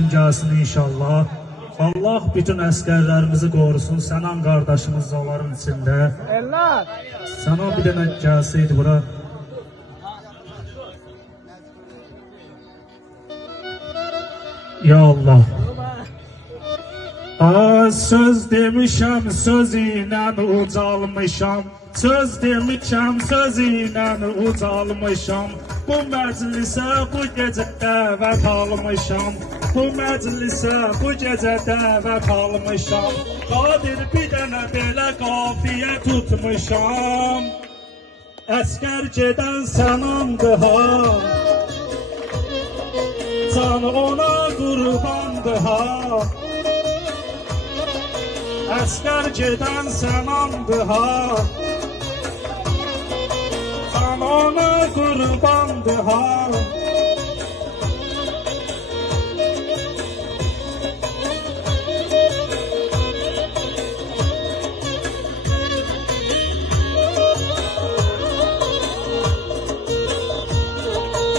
gelsin inşallah. Allah bütün əsgərlərimizi qorusun. Sənan qardaşımız da onların içində. Sənan bir dənə gəlsəydi bura. Ya Allah. Söz demişəm, söz ilə ucalmışam. Söz demişəm, söz ilə ucalmışam. Bu məclisə bu gecə dəvət almışam. Bu məclisə bu gecə dəvət almışam. Qadir bir dənə belə qafiyə tutmuşam. Əskər gedən Sənandır ha. Can ona qurbandır ha. Əskər gedən Sənandır ha. Can ona qurbandır ha.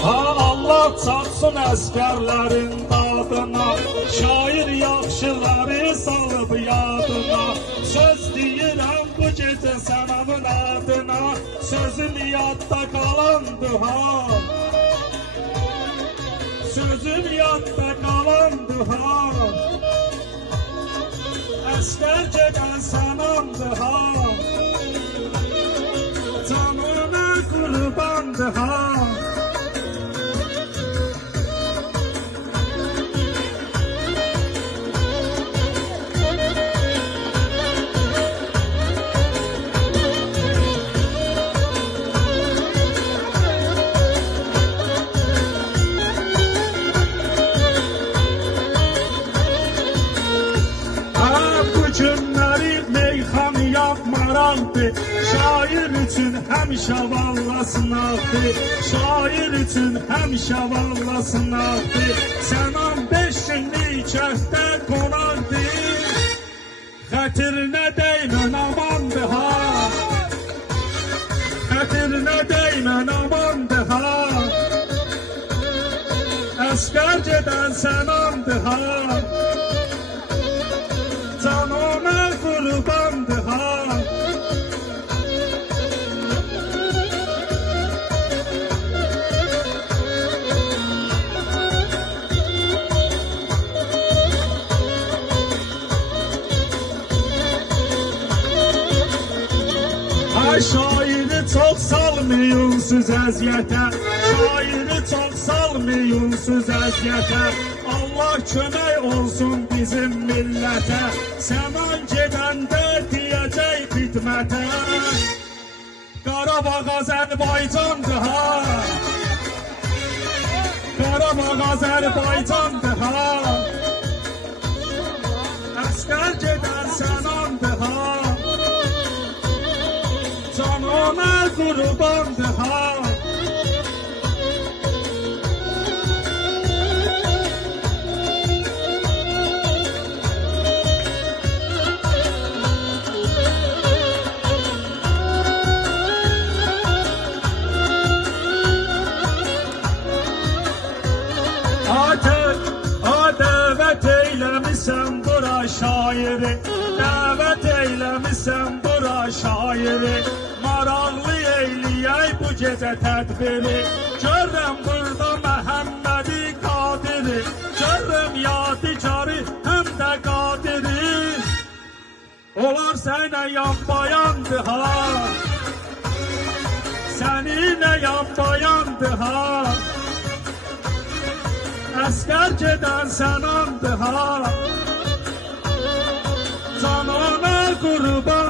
Allah çatsın əskərlərin dadına, şair yaxşıları salıb yadına. Söz deyirəm bu gecə Sənanın adına, sözüm yadda qalandı ha. Sözüm yadda qalandı ha. Əskər gedən Sənandı ha. Canına qurbandı ha. Şair üçün həmişə vallasınaqdır. Şair üçün həmişə vallasınaqdır. Sənan 5 günlük kənddə qonaqdır. Xətrinə dəymən amandır ha. Xətrinə dəymən amandır ha. Əskər gedən Sənandır ha. Can ona qurbandır ha. Şairi çok salmıyorsunuz əziyyətə. Şairi çok salmıyorsunuz əziyyətə. Allah kömək olsun bizim millətə. Sənan gedəndə deyəcək xidmətə. Qarabağ Azərbaycandır ha. Qarabağ Azərbaycandır ha. Əskər gedən Sənandır ha. Can ona qurbandır ha. Dəvət eyləmisən bura şairi. Dəvət eyləmisən bura şairi. Maraqlı eyləyək bu gecə tədbiri. Görürəm burada Məhəmmədi Qadiri. Görürəm yadigarı həm də Qadiri. Onlar sənə yan bayandır ha. Səninə yan bayandır ha. Əskər gedən Sənandır ha. Can ona qurban